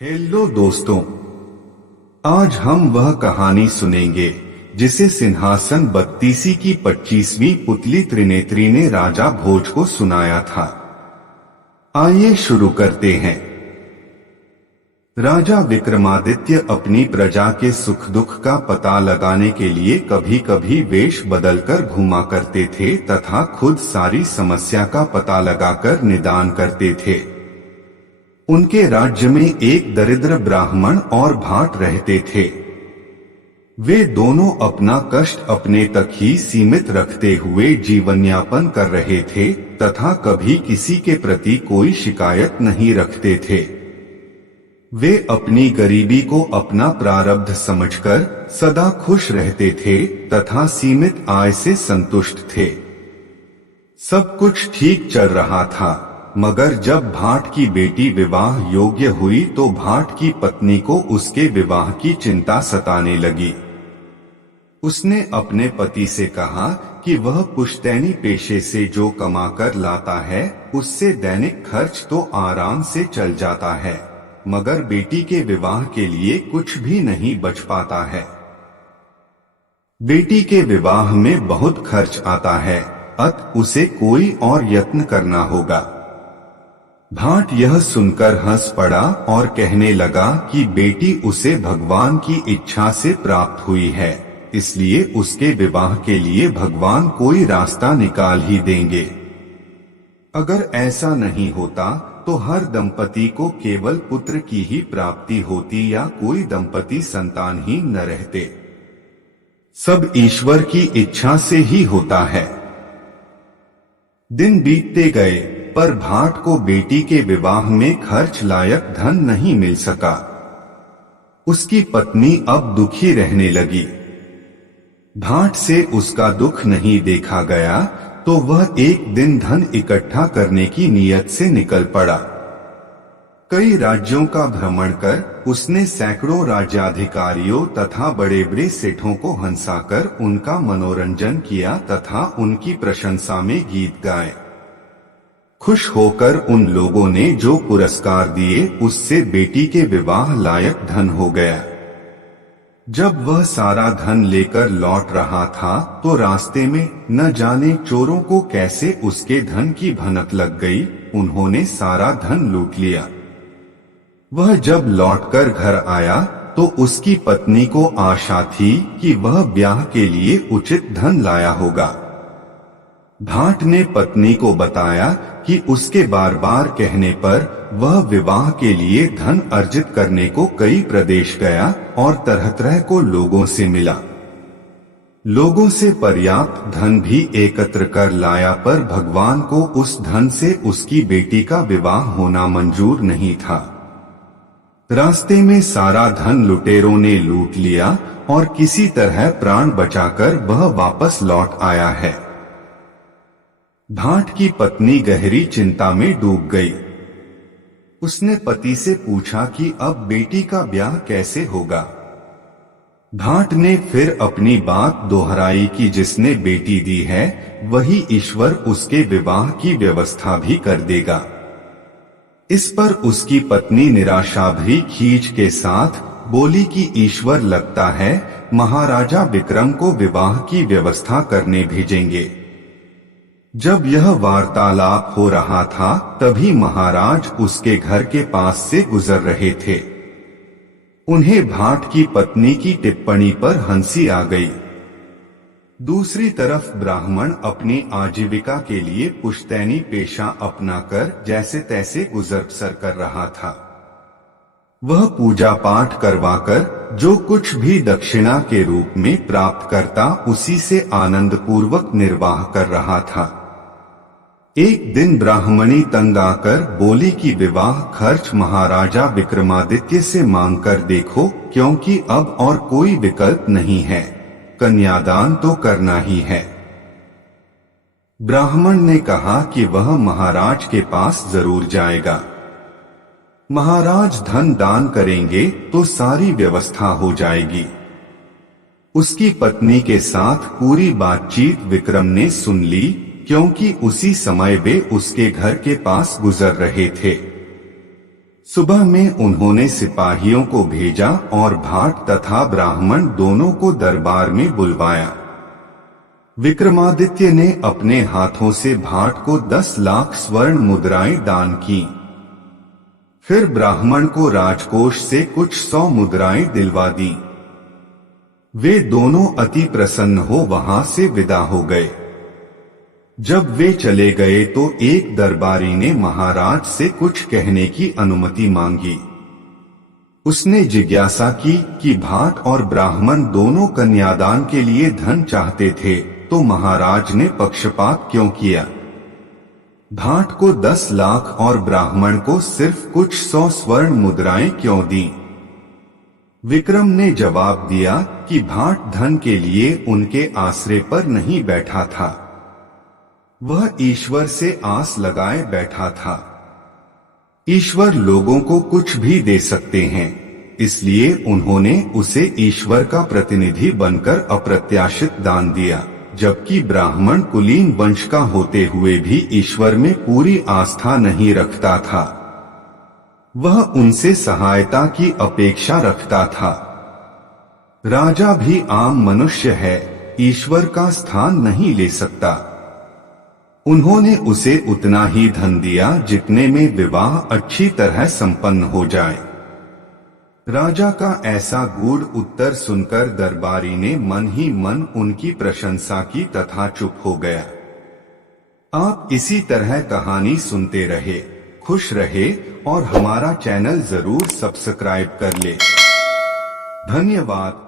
Hello दोस्तों, आज हम वह कहानी सुनेंगे जिसे सिंहासन बत्तीसी की 25वीं पुतली त्रिनेत्री ने राजा भोज को सुनाया था। आइए शुरू करते हैं। राजा विक्रमादित्य अपनी प्रजा के सुख दुख का पता लगाने के लिए कभी कभी वेश बदलकर घूमा करते थे तथा खुद सारी समस्या का पता लगाकर निदान करते थे। उनके राज्य में एक दरिद्र ब्राह्मण और भाट रहते थे। वे दोनों अपना कष्ट अपने तक ही सीमित रखते हुए जीवन यापन कर रहे थे तथा कभी किसी के प्रति कोई शिकायत नहीं रखते थे। वे अपनी गरीबी को अपना प्रारब्ध समझकर सदा खुश रहते थे तथा सीमित आय से संतुष्ट थे। सब कुछ ठीक चल रहा था, मगर जब भाट की बेटी विवाह योग्य हुई तो भाट की पत्नी को उसके विवाह की चिंता सताने लगी। उसने अपने पति से कहा कि वह पुश्तैनी पेशे से जो कमाकर लाता है उससे दैनिक खर्च तो आराम से चल जाता है, मगर बेटी के विवाह के लिए कुछ भी नहीं बच पाता है। बेटी के विवाह में बहुत खर्च आता है, अत उसे कोई और यत्न करना होगा। भाट यह सुनकर हंस पड़ा और कहने लगा कि बेटी उसे भगवान की इच्छा से प्राप्त हुई है, इसलिए उसके विवाह के लिए भगवान कोई रास्ता निकाल ही देंगे। अगर ऐसा नहीं होता तो हर दंपति को केवल पुत्र की ही प्राप्ति होती या कोई दंपति संतानहीन न रहते। सब ईश्वर की इच्छा से ही होता है। दिन बीतते गए पर भाट को बेटी के विवाह में खर्च लायक धन नहीं मिल सका। उसकी पत्नी अब दुखी रहने लगी। भाट से उसका दुख नहीं देखा गया तो वह एक दिन धन इकट्ठा करने की नियत से निकल पड़ा। कई राज्यों का भ्रमण कर उसने सैकड़ों राज्याधिकारियों तथा बड़े बड़े सेठों को हंसाकर उनका मनोरंजन किया तथा उनकी प्रशंसा में गीत गाए। खुश होकर उन लोगों ने जो पुरस्कार दिए उससे बेटी के विवाह लायक धन हो गया। जब वह सारा धन लेकर लौट रहा था तो रास्ते में न जाने चोरों को कैसे उसके धन की भनक लग गई, उन्होंने सारा धन लूट लिया। वह जब लौटकर घर आया तो उसकी पत्नी को आशा थी कि वह ब्याह के लिए उचित धन लाया होगा। भाट ने पत्नी को बताया कि उसके बार बार कहने पर वह विवाह के लिए धन अर्जित करने को कई प्रदेश गया और तरह तरह को लोगों से मिला। लोगों से पर्याप्त धन भी एकत्र कर लाया, पर भगवान को उस धन से उसकी बेटी का विवाह होना मंजूर नहीं था। रास्ते में सारा धन लुटेरों ने लूट लिया और किसी तरह प्राण बचाकर वह वापस लौट आया है। भाट की पत्नी गहरी चिंता में डूब गई। उसने पति से पूछा कि अब बेटी का ब्याह कैसे होगा। भाट ने फिर अपनी बात दोहराई कि जिसने बेटी दी है वही ईश्वर उसके विवाह की व्यवस्था भी कर देगा। इस पर उसकी पत्नी निराशा भरी खींच के साथ बोली कि ईश्वर लगता है महाराजा विक्रम को विवाह की व्यवस्था करने भेजेंगे। जब यह वार्तालाप हो रहा था तभी महाराज उसके घर के पास से गुजर रहे थे। उन्हें भाट की पत्नी की टिप्पणी पर हंसी आ गई। दूसरी तरफ ब्राह्मण अपनी आजीविका के लिए पुश्तैनी पेशा अपनाकर जैसे तैसे गुजर बसर कर रहा था। वह पूजा पाठ करवाकर जो कुछ भी दक्षिणा के रूप में प्राप्त करता उसी से आनंद पूर्वक निर्वाह कर रहा था। एक दिन ब्राह्मणी तंग आकर बोली कि विवाह खर्च महाराजा विक्रमादित्य से मांगकर देखो, क्योंकि अब और कोई विकल्प नहीं है, कन्यादान तो करना ही है। ब्राह्मण ने कहा कि वह महाराज के पास जरूर जाएगा। महाराज धन दान करेंगे तो सारी व्यवस्था हो जाएगी। उसकी पत्नी के साथ पूरी बातचीत विक्रम ने सुन ली, क्योंकि उसी समय वे उसके घर के पास गुजर रहे थे। सुबह में उन्होंने सिपाहियों को भेजा और भाट तथा ब्राह्मण दोनों को दरबार में बुलवाया। विक्रमादित्य ने अपने हाथों से भाट को 10 लाख स्वर्ण मुद्राएं दान की। फिर ब्राह्मण को राजकोष से कुछ 100 मुद्राएं दिलवा दी। वे दोनों अति प्रसन्न हो वहां से विदा हो गए। जब वे चले गए तो एक दरबारी ने महाराज से कुछ कहने की अनुमति मांगी। उसने जिज्ञासा की कि भाट और ब्राह्मण दोनों कन्यादान के लिए धन चाहते थे, तो महाराज ने पक्षपात क्यों किया? भाट को 10 लाख और ब्राह्मण को सिर्फ कुछ 100 स्वर्ण मुद्राएं क्यों दी? विक्रम ने जवाब दिया कि भाट धन के लिए उनके आश्रय पर नहीं बैठा था, वह ईश्वर से आस लगाए बैठा था। ईश्वर लोगों को कुछ भी दे सकते हैं, इसलिए उन्होंने उसे ईश्वर का प्रतिनिधि बनकर अप्रत्याशित दान दिया। जबकि ब्राह्मण कुलीन वंश का होते हुए भी ईश्वर में पूरी आस्था नहीं रखता था, वह उनसे सहायता की अपेक्षा रखता था। राजा भी आम मनुष्य है, ईश्वर का स्थान नहीं ले सकता। उन्होंने उसे उतना ही धन दिया जितने में विवाह अच्छी तरह संपन्न हो जाए। राजा का ऐसा गूढ़ उत्तर सुनकर दरबारी ने मन ही मन उनकी प्रशंसा की तथा चुप हो गया। आप इसी तरह कहानी सुनते रहे, खुश रहे और हमारा चैनल जरूर सब्सक्राइब कर ले। धन्यवाद।